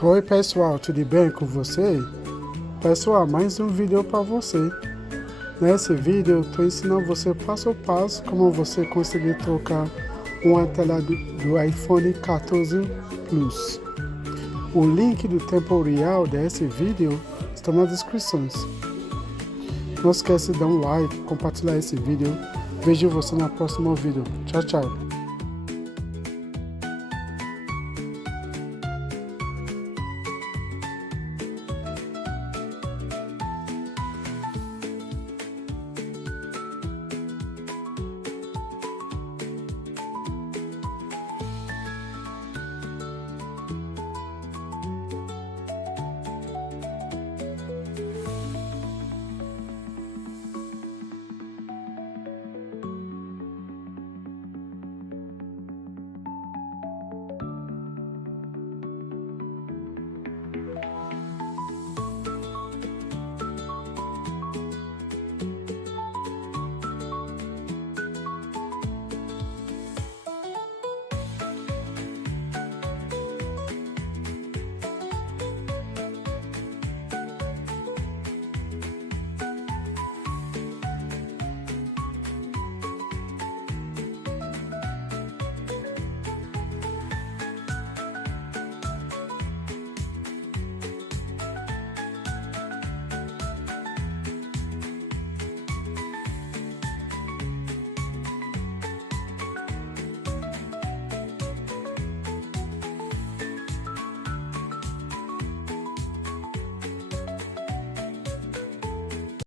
Oi pessoal, tudo bem com você? Pessoal, mais um vídeo para você. Nesse vídeo eu estou ensinando você passo a passo como você conseguir trocar uma tela do iPhone 14 Plus. O link do tempo real desse vídeo está nas descrições. Não esqueça de dar um like, compartilhar esse vídeo. Vejo você no próximo vídeo. Tchau, tchau.